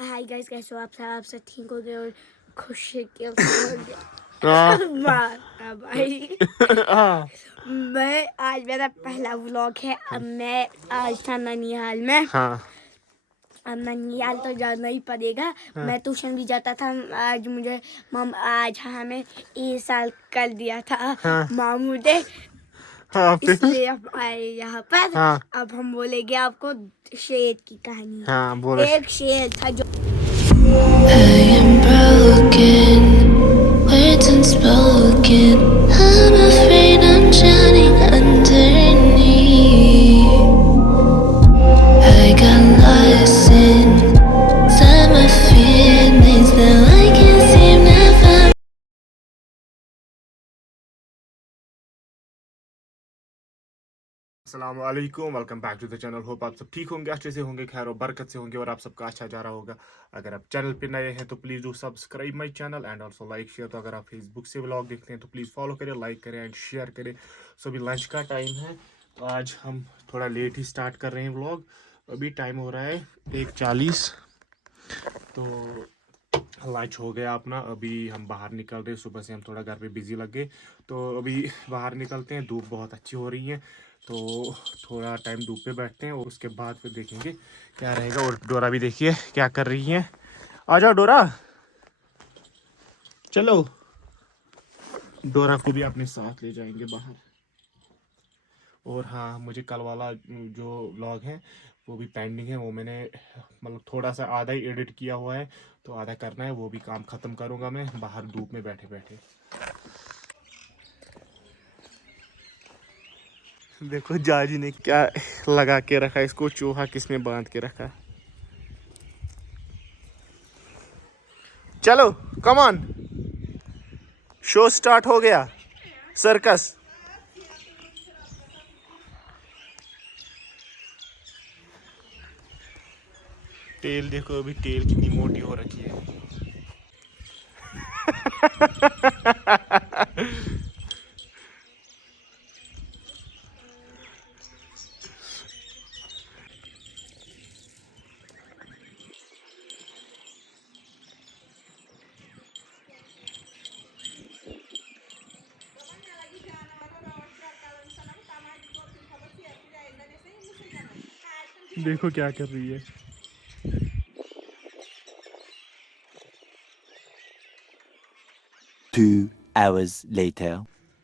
Hi guys, कैसे हो आप सब ठीक हो गए और खुश के हो गए। हाँ भाई हाँ मैं आज मेरा पहला व्लॉग है। अब मैं आज था ननिहाल में। हाँ अब ननिहाल तो जाना ही पड़ेगा। हाँ मैं ट्यूशन भी जाता था। आज मुझे आज हमें 1 साल कर दिया था हाँ मामू ने, हाँ फिर इसलिए अब आए यहाँ पर। हाँ अब हम बोलेंगे आपको शेर की कहानी। हाँ बोलो। एक शेर था जो I am broken, words unspoken. I'm afraid I'm drowning underneath. I got lost inside my feelings. Now I can't seem to find. अस्सलामुअलैकुम, welcome back to the channel. Hope आप सब ठीक होंगे, अच्छे से होंगे, खैर और बरकत से होंगे और आप सबका अच्छा जा रहा होगा। अगर आप चैनल पे नए हैं तो please do subscribe my channel and also like share. तो अगर आप फेसबुक से व्लॉग देखते हैं तो प्लीज़ फॉलो करें, लाइक करें एंड शेयर करें। सो अभी लंच का टाइम है तो आज हम थोड़ा लेट ही स्टार्ट कर रहे हैं व्लॉग। अभी टाइम हो रहा है 1:40। तो लंच हो गया अपना, अभी हम बाहर निकल रहे हैं। सुबह से हम थोड़ा घर पे बिजी लग गए तो अभी बाहर निकलते हैं। धूप बहुत अच्छी हो रही है तो थोड़ा टाइम धूप पे बैठते हैं और उसके बाद फिर देखेंगे क्या रहेगा। और डोरा भी देखिए क्या कर रही है। आ जाओ डोरा, चलो। डोरा को भी अपने साथ ले जाएंगे बाहर। और हाँ, मुझे कल वाला जो व्लॉग है वो भी पेंडिंग है। वो मैंने मतलब थोड़ा सा आधा ही एडिट किया हुआ है तो आधा करना है। वो भी काम ख़त्म करूँगा मैं बाहर धूप में बैठे बैठे। देखो जाजी ने क्या लगा के रखा, इसको चूहा किसने बांध के रखा। चलो कम ऑन, शो स्टार्ट हो गया, सर्कस। टेल देखो, अभी टेल कितनी मोटी हो रखी है। देखो क्या कर रही है। 2 hours later.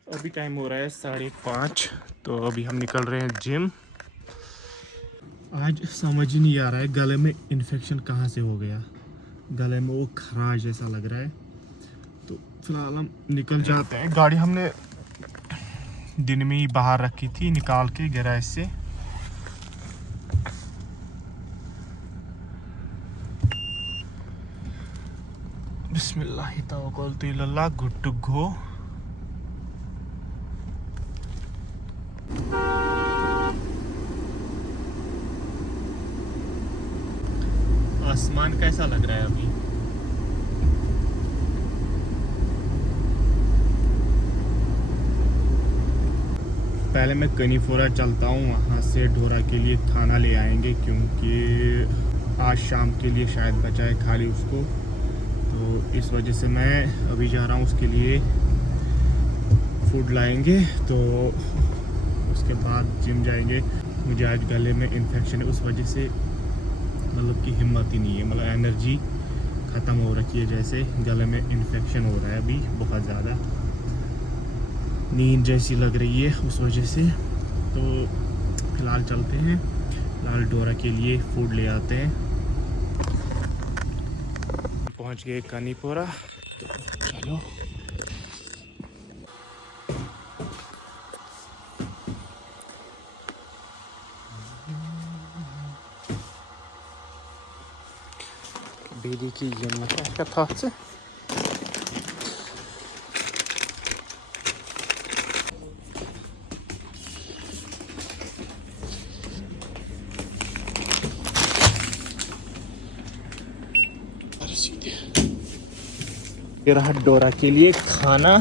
अभी टाइम हो रहा है 5:30 तो अभी हम निकल रहे हैं जिम। आज समझ ही नहीं आ रहा है गले में इन्फेक्शन कहाँ से हो गया। गले में वो खराश जैसा लग रहा है तो फिलहाल हम निकल जाते हैं। गाड़ी हमने दिन में ही बाहर रखी थी निकाल के गैराज से। बिस्मिल्लाह तवक्कलतु इल्लल्लाह, गुड टू गो। आसमान कैसा लग रहा है अभी। पहले मैं कनीफोरा चलता हूँ, वहाँ से डोरा के लिए खाना ले आएंगे क्योंकि आज शाम के लिए शायद बचा है खाली उसको। तो इस वजह से मैं अभी जा रहा हूँ उसके लिए फूड लाएंगे तो उसके बाद जिम जाएंगे। मुझे आज गले में इन्फेक्शन है, उस वजह से मतलब कि हिम्मत ही नहीं है, मतलब एनर्जी ख़त्म हो रखी है। जैसे गले में इन्फेक्शन हो रहा है अभी बहुत ज़्यादा, नींद जैसी लग रही है उस वजह से। तो फिलहाल चलते हैं, फिलहाल डोरा के लिए फूड ले आते हैं। पहुंच गए कनीपोरा तो चलो। बेदी की हिम्मत है क्या था से। ये रहा डोरा के लिए खाना,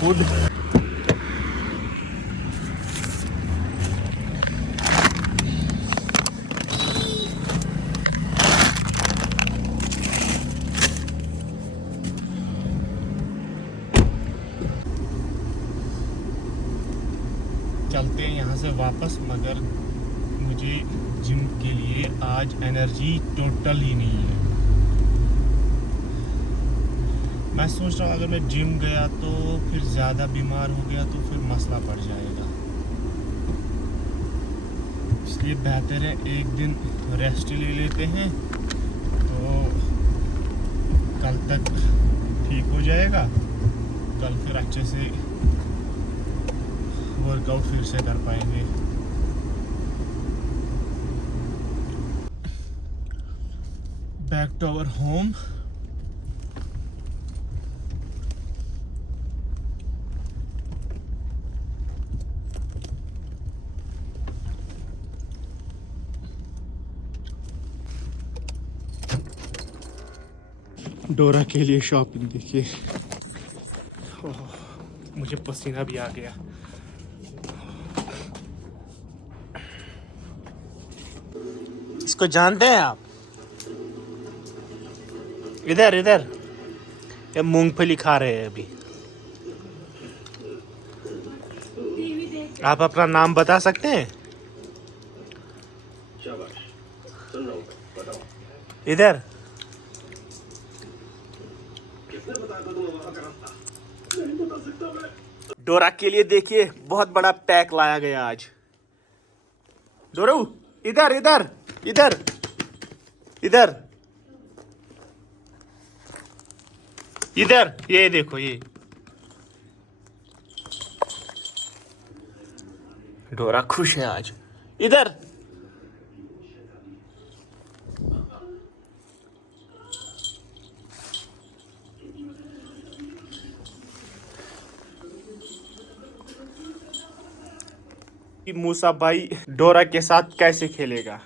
फूड। वहाँ से वापस, मगर मुझे जिम के लिए आज एनर्जी टोटल ही नहीं है। मैं सोच रहा हूँ अगर मैं जिम गया तो फिर ज़्यादा बीमार हो गया तो फिर मसला पड़ जाएगा, इसलिए बेहतर है एक दिन रेस्ट ले लेते हैं तो कल तक ठीक हो जाएगा। कल फिर अच्छे से वर्कआउट फिर से कर पाएंगे। Back to our home. Dora के लिए शॉपिंग देखिए। मुझे पसीना भी आ गया। इसको जानते हैं आप? इधर इधर ये मूंगफली खा रहे हैं अभी। आप अपना नाम बता सकते हैं? इधर डोरा के लिए देखिए बहुत बड़ा पैक लाया गया आज। डोरू इधर इधर इधर इधर इधर, ये देखो ये डोरा खुश है आज। इधर मूसा भाई डोरा के साथ कैसे खेलेगा?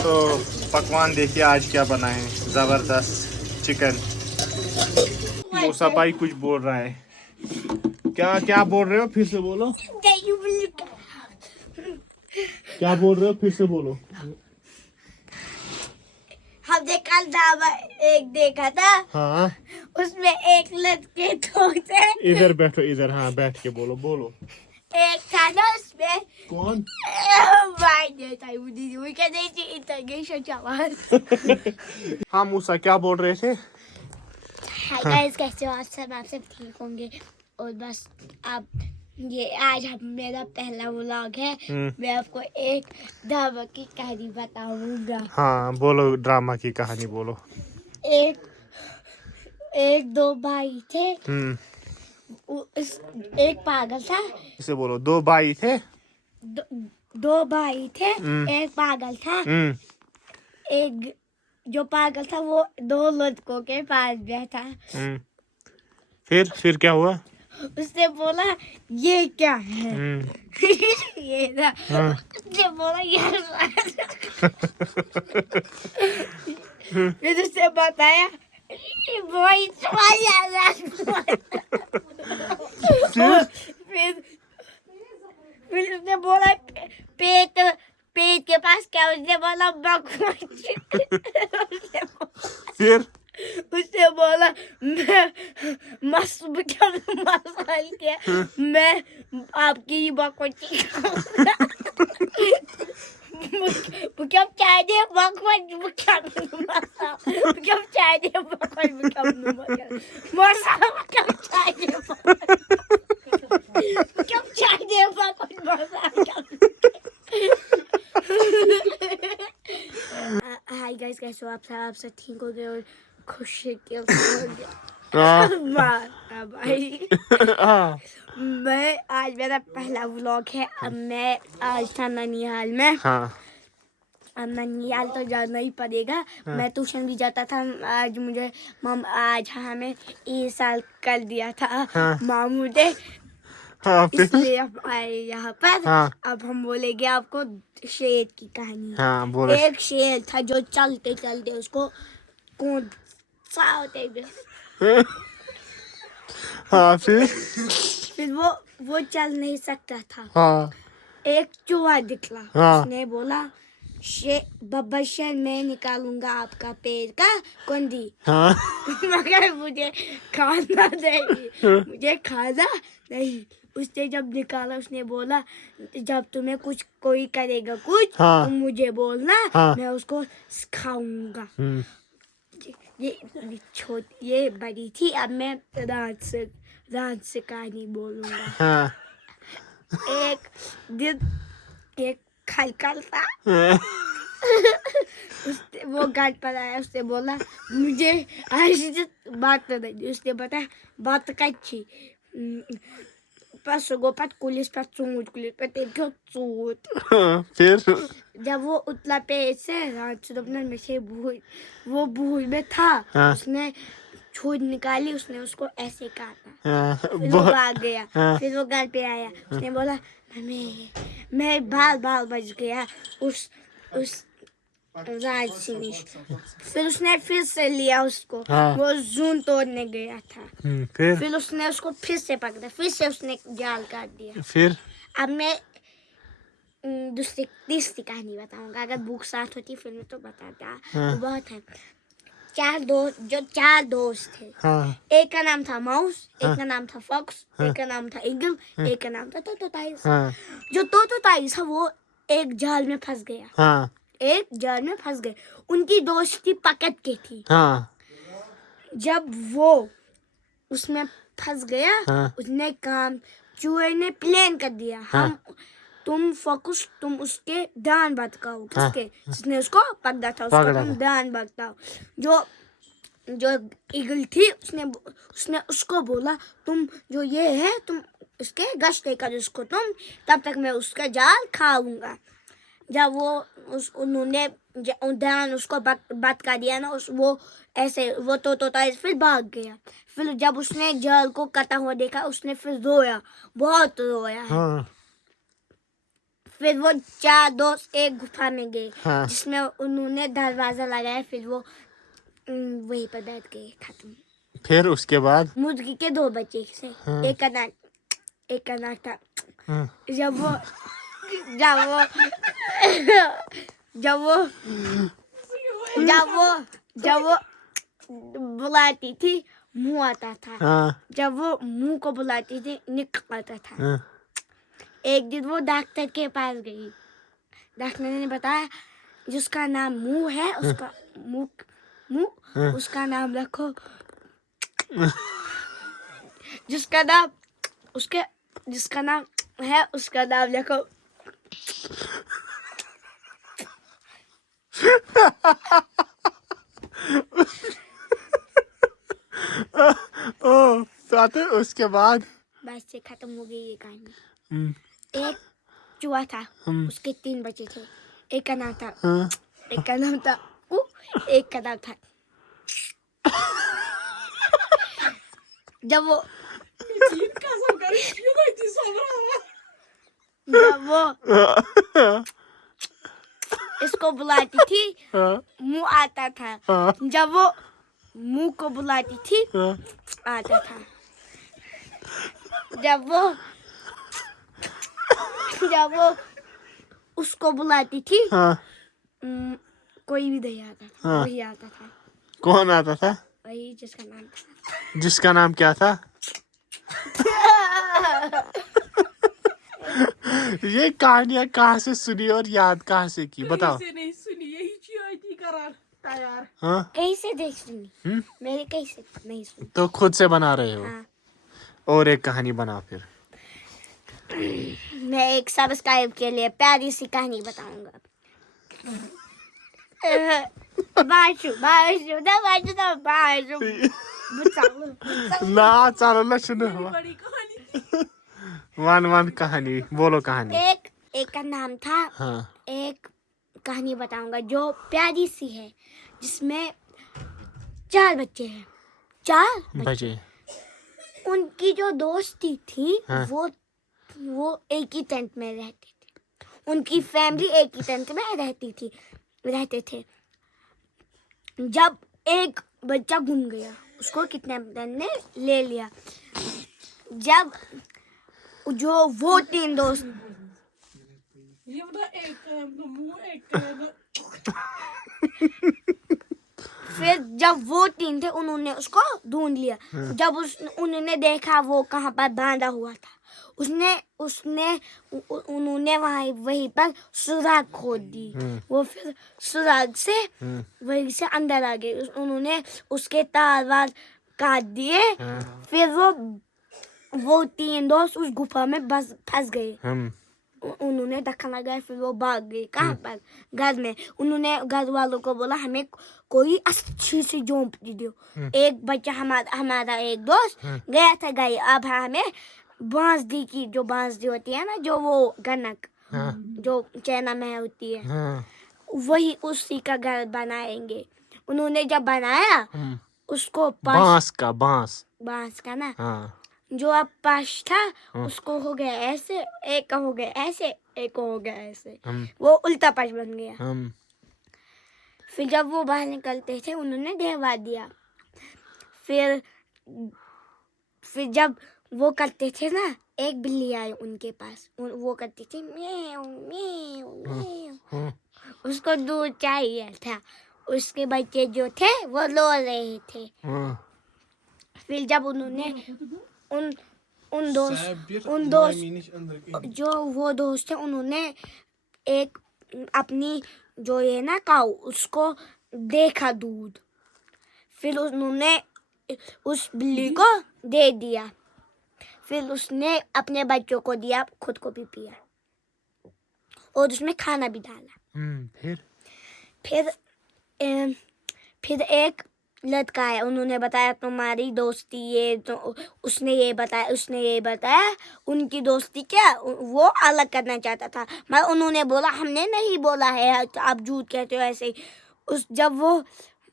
तो पकवान देखिए आज क्या बना है, जबरदस्त चिकन। मूसा भाई कुछ बोल रहा है। क्या क्या बोल रहे हो, फिर से बोलो। क्या बोल रहे हो, फिर से बोलो। हमने कल ड्रामा एक देखा था। हाँ उसमें एक लड़के दो थे। इधर बैठो, इधर हाँ बैठ के बोलो बोलो। एक था ना उसमें कौन? हाँ मूसा क्या बोल रहे थे? हाय गाइस, कैसे हो आप सब? आप सब ठीक होंगे। और बस आप ये आज मेरा पहला व्लॉग है। मैं आपको एक ड्रामा की कहानी बताऊंगा। हाँ बोलो, ड्रामा की कहानी बोलो। एक दो भाई थे। एक पागल था। इसे बोलो, दो भाई थे। दो भाई थे। एक पागल था। एक जो पागल था वो दो लड़कों के पास बैठा। फिर क्या हुआ? उसने बोला ये क्या है? ये ना। उसने बोला यार। फिर उसने बताया वही फिर उसने बोला पेट के पास क्या? उसने बोला फिर उसने बोला मैं मसाल के मैं आपकी ही बकवाची bukan cari bakwan bukan masak bukan cari bakwan bukan masak bukan cari bakwan masak। Hi guys, कैसे हो आप सब ठीक हो गए और खुश हो गए। भाई मैं आज मेरा पहला व्लॉग है। अब मैं आज था ननिहाल में। अब ननिहाल तो जाना ही पड़ेगा। मैं ट्यूशन भी जाता था। आज मुझे आज हमें ये साल कर दिया था मामू ने। इसलिए अब आए यहाँ पर। अब हम बोलेंगे आपको शेर की कहानी। एक शेर था जो चलते चलते उसको कौन सा होते हाँ फिर वो चल नहीं सकता था। हाँ एक चूहा दिखला। हाँ। उसने बोला बब्बर शेर मैं निकालूंगा आपका पेड़ का कुंडी। हाँ मगर मुझे खाना नहीं। उसने जब निकाला उसने बोला जब तुम्हें कोई करेगा कुछ हाँ। तुम मुझे बोलना। हाँ। मैं उसको सिखाऊंगा। हम्म, ये बड़ी थी। अब मैं रात से कहानी बोलूंगा। हाँ एक दिन एक खलकल था। वो घर पर आया। उसने बोला मुझे आज बात नहीं। उसने बताया बात कच्ची पसगो पत कुलिस पत चूट कुलिस पत देखो चूट। फिर जब वो उतला पे से रात में से वो भूल में था। हाँ। उसने छूट निकाली। उसने उसको ऐसे काटा। हाँ, फिर वो बहुत भाग गया। हाँ। फिर वो घर पे आया। उसने बोला मैं बाल बच गया उस राज सिंह। फिर उसने फिर से लिया उसको। हाँ। वो जून तोड़ने गया था। फिर फिर उसने उसको फिर से पकड़ा। फिर से उसने जाल काट दिया। फिर अब मैं तीसरी कहानी बताऊंगा। अगर बुक साथ होती फिर में तो बताता। हाँ। वो बहुत है। चार दोस्त थे। हाँ एक का नाम था माउस। हाँ। एक का नाम था फॉक्स। हाँ। एक का नाम था ईगल। एक का नाम था तोताइस। हाँ जो तोताइस था वो एक जाल में फंस गया। हाँ एक जाल में फंस गए। उनकी दोस्ती पकड़ के थी। हाँ जब वो उसमें फंस गया हाँ। उसने काम चूहे ने प्लान कर दिया। हाँ। तुम फोकस तुम उसके दान भटकाओ। हाँ। किसके जिसने उसको पकड़ा था उसको पकड़ा तुम था। दान भटकाओ। जो ईगल थी उसने उसको बोला तुम जो ये है तुम उसके गश्त कर उसको तुम तब तक मैं उसका जाल खाऊंगा। जब उन्होंने दान उसको बात कर दिया ना वो ऐसे वो तोता फिर भाग गया। फिर जब उसने जाल को कटा हुआ देखा उसने फिर रोया। बहुत रोया है। हाँ फिर वो चार दोस्त एक गुफा में गए। हाँ। जिसमें उन्होंने दरवाजा लगाया। फिर वो वहीं पर बैठ गए। खत्म। फिर उसके बाद मुर्गी के दो बच्चे थे। हाँ। एक का नाक था। हाँ। जब वो बुलाती थी मुंह आता था। हाँ जब वो मुंह को बुलाती थी निक आता था। हाँ एक दिन वो डॉक्टर के पास गई। डॉक्टर ने बताया जिसका नाम मुंह है उसका मुंह उसका नाम रखो। जिसका नाम है उसका नाम रखो। ओ तो उसके बाद बस से खत्म हो गई ये कहानी। हम्म, एक चूहा था। हम्म, उसके 3 बच्चे थे। एक का नाम था हाँ, एक का नाम था एक का नाम था। जब वो इसको बुलाती थी हाँ, मुंह आता था। हाँ, जब वो मुंह को बुलाती थी हाँ, आता था। जब वो उसको बुलाती थी हाँ, कोई भी नहीं आता था। हाँ। वही आता था। कौन आता था वही जिसका नाम था। जिसका नाम क्या था ये कहानियां कहाँ से सुनी और याद कहाँ से की बताओ। नहीं सुनी यही चीज करार तैयार। हाँ कहीं से देख सुनी। मेरे कहीं से नहीं सुनी। तो खुद से बना रहे हो। हाँ। और एक कहानी बना फिर। मैं एक सब्सक्राइब के लिए प्यारी सी कहानी बताऊंगा। बाशु ना चलो ना सुनो बड़ी कहानी वन कहानी बोलो कहानी। एक का नाम था। हाँ एक कहानी बताऊंगा जो प्यारी सी है जिसमें 4 बच्चे हैं। 4 बजे उनकी जो दोस्ती थी हाँ। वो एक ही टेंट में रहती थी। उनकी फैमिली एक ही टेंट में रहते थे। जब एक बच्चा गुम गया उसको किडनैपर ने ले लिया। जब जो वो 3 दोस्त ये बता एक काम तो मुंह एक काम फिर जब वो 3 थे उन्होंने उसको ढूंढ लिया। जब उन्होंने देखा वो कहाँ पर बांधा हुआ था, उन्होंने वहीं पर सुराग खोद दी। वो फिर सुराग से वहीं से अंदर आ गए। उन्होंने उसके तार वार काट दिए। फिर वो 3 दोस्त उस गुफा में बस फंस गए। उन्होंने धक्का लगाया, फिर वो भाग गए। कहाँ पर? घर में। उन्होंने घर वालों को बोला हमें कोई अच्छी सी झोंपड़ी दो। एक बच्चा हमारा एक दोस्त गया था गाय, अब हमें बांसडी की, जो बांसडी होती है ना, जो वो गनक जो चाइना में होती है, वही उसी का घर बनाएंगे। उन्होंने जब बनाया उसको बांस का ना, जो अब पास था उसको हो गया ऐसे, एक का हो गया ऐसे, एक को हो गया ऐसे, वो उल्टा पाश बन गया। फिर जब वो बाहर निकलते थे उन्होंने देवा दिया। फिर जब वो करते थे ना, एक बिल्ली आई उनके पास, वो करती थी म्याऊ म्याऊ म्याऊ। उसको दूध चाहिए था। उसके बच्चे जो थे वो रो रहे थे। फिर जब उन्होंने उन दोस्त जो वो दोस्त थे, उन्होंने एक अपनी जो ये ना काऊ, उसको देखा दूध। फिर उन्होंने उस बिल्ली को दे दिया। फिर उसने अपने बच्चों को दिया, खुद को भी पिया और उसमें खाना भी डाला। फिर एक लड़का है, उन्होंने बताया तुम्हारी दोस्ती ये, तो उसने ये बताया उनकी दोस्ती क्या वो अलग करना चाहता था, मगर उन्होंने बोला हमने नहीं बोला है, आप झूठ कहते हो ऐसे ही। जब वो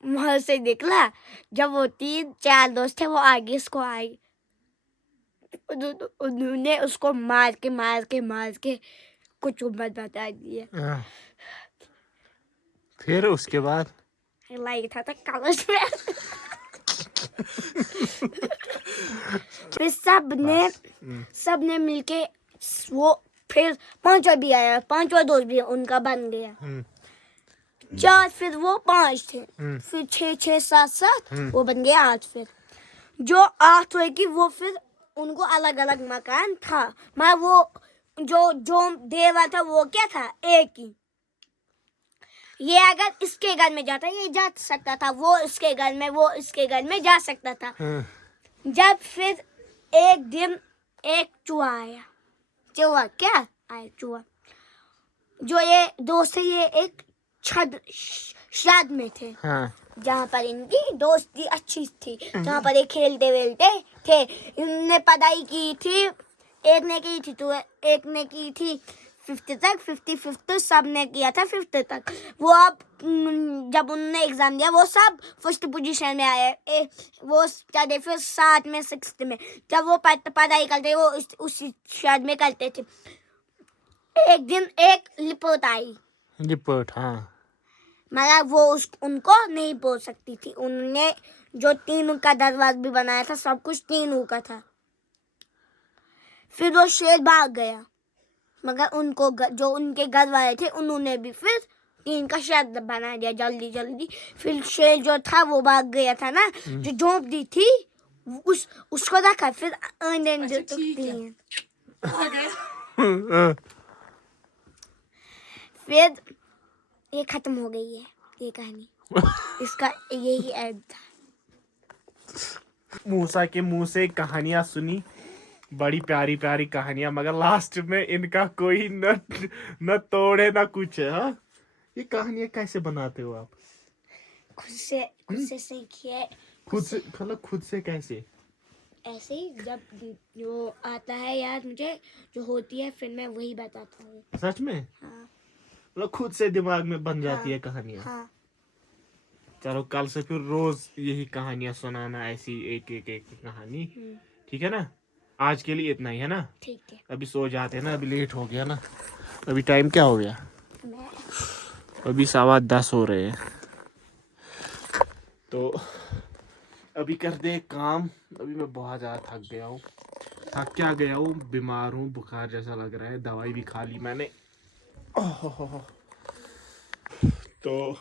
वहाँ से निकला, जब वो 3-4 दोस्त थे वो आगे उसको आए, उन्होंने उसको मार के कुछ मत बता दिया। फिर उसके बाद लाई था कॉलेज में। फिर सबने मिलके वो फिर 5वां भी आया, 5वां दोस्त भी उनका बन गया। 4, फिर वो 5 थे, फिर 6, 7 वो बन गया 8। फिर जो 8 हुए कि वो फिर उनको अलग अलग मकान था, मगर वो जो देवा था वो क्या था, एक ही। ये अगर इसके घर में जाता ये जा सकता था, वो इसके घर में जा सकता था। जब फिर एक दिन एक चूहा आया, चूहा जो ये दोस्त है, ये एक शाद में थे, जहाँ पर इनकी दोस्ती अच्छी थी, जहाँ पर ये खेलते वेलते थे। इनने पढ़ाई की थी, एक ने की थी 5th तक, 55th सब ने किया था 5th तक। वो अब जब उन्होंने एग्जाम दिया वो सब फर्स्ट पोजीशन में आए। वो चले फिर 7 में 6th में, जब वो पढ़ाई करते वो उसी शायद में करते थे। एक दिन एक लिपोट आई, मगर वो उनको नहीं बोल सकती थी। उन्होंने जो 3 का दरवाजा भी बनाया था, सब कुछ 3 का था। फिर वो शेर भाग गया, मगर उनको जो उनके घर वाले थे उन्होंने भी फिर 3 का शेर बना दिया जल्दी। फिर शेर जो था वो भाग गया था ना, जो झोंपड़ी थी उसको रखा। फिर फिर ये खत्म हो गई है ये कहानी। इसका यही एंड था। मूसा के मुंह से कहानियां सुनी, बड़ी प्यारी प्यारी कहानियां, मगर लास्ट में इनका कोई न तोड़े ना कुछ है। हाँ, ये कहानियां कैसे बनाते हो आप? खुद से सीखिए। खुद से कैसे? ऐसे ही जब जो आता है याद मुझे, जो होती है फिर मैं वही बताता हूँ। सच में? हाँ। मतलब खुद से दिमाग में बन जाती है कहानियां। हाँ। चलो कल से फिर रोज यही कहानियां सुनाना, ऐसी एक कहानी, ठीक है ना? आज के लिए इतना ही है ना? ठीक है। अभी सो जाते हैं ना, अभी लेट हो गया ना। अभी टाइम क्या हो गया? अभी 10:15 हो रहे हैं। तो अभी करते हैं काम। अभी मैं बहुत ज़्यादा थक गया हूँ, थक क्या गया हूँ, बीमार हूँ, बुखार जैसा लग रहा है, दवाई भी खा ली मैंने। तो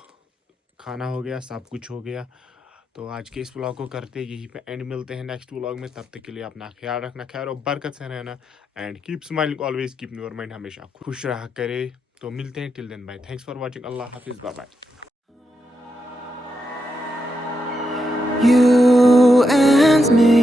खाना हो गया, सब कुछ हो गया। तो आज के इस व्लॉग को करते हैं यहीं पे एंड। मिलते हैं नेक्स्ट व्लॉग में, तब तक के लिए अपना ख्याल रखना, खैर और बरकत से रहना and keep smiling always, keep your mind हमेशा खुश रहा करे। तो मिलते हैं, till then bye, thanks for watching, अल्लाह हाफिज, bye bye. You and me